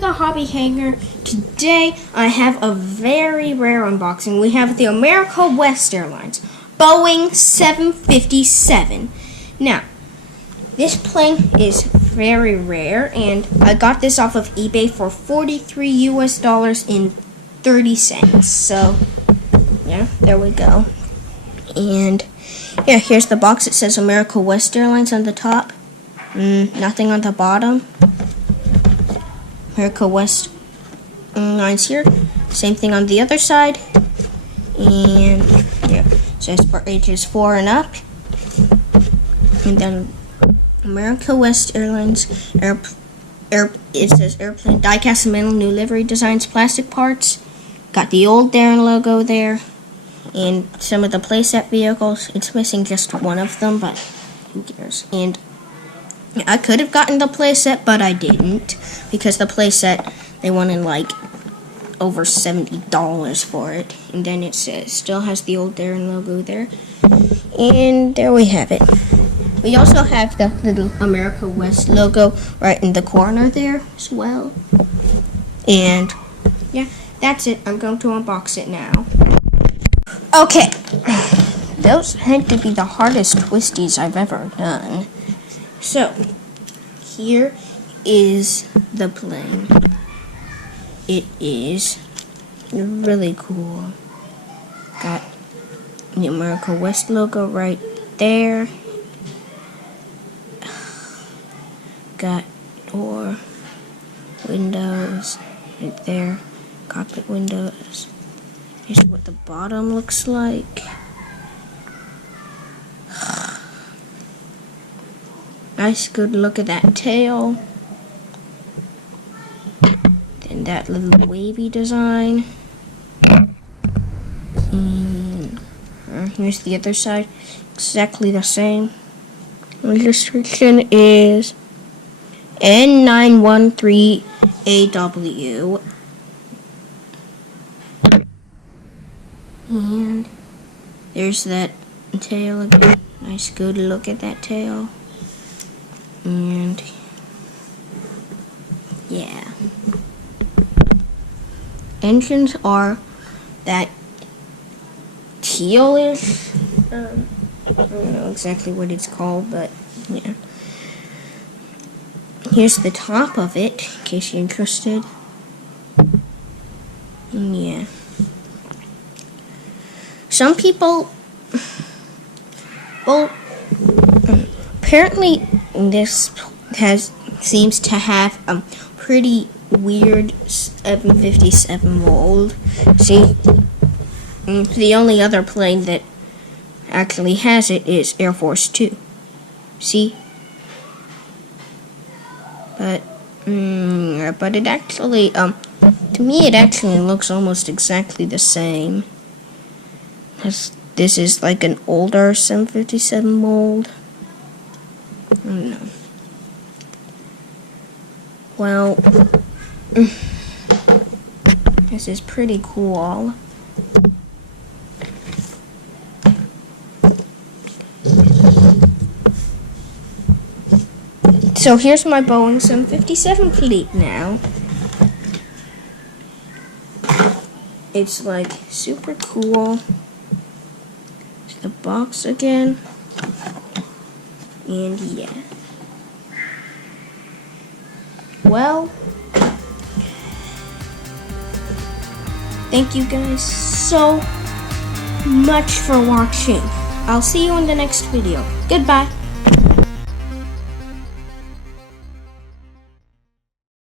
the hobby hanger. Today I have a very rare unboxing. We have the America West Airlines Boeing 757. Now, this plane is very rare, and I got this off of eBay for $43 and 30 cents. So, yeah, there we go. And yeah, here's the box. It says America West Airlines on the top. Nothing on the bottom. America West Airlines here. Same thing on the other side. And yeah, it says for ages 4 and up. And then America West Airlines it says airplane die-cast metal, new livery designs, plastic parts. Got the old Daron logo there. And some of the playset vehicles. It's missing just one of them, but who cares? And I could have gotten the playset, but I didn't, because the playset, they wanted like over $70 for it. And then it says, still has the old Daron logo there. And there we have it. We also have the little America West logo right in the corner there as well. And yeah, that's it. I'm going to unbox it now. Okay, those had to be the hardest twisties I've ever done. So, here is the plane. It is really cool. Got the America West logo right there. Got door, windows right there, cockpit windows. Here's what the bottom looks like. Nice, good look at that tail. Then that little wavy design. And here's the other side, exactly the same. The description is N913AW. And there's that tail again. Nice, good look at that tail. And yeah. Engines are that tealish. I don't know exactly what it's called, but yeah. Here's the top of it, in case you're interested. And yeah. Some people, well, apparently this seems to have a pretty weird 757 mold. See, the only other plane that actually has it is Air Force 2. See? But it actually, to me it actually looks almost exactly the same. This is like an older 757 mold. I don't know. Well, this is pretty cool. So here's my Boeing 757 fleet now. It's like super cool. The box again, and yeah. Well, thank you guys so much for watching. I'll see you in the next video. Goodbye.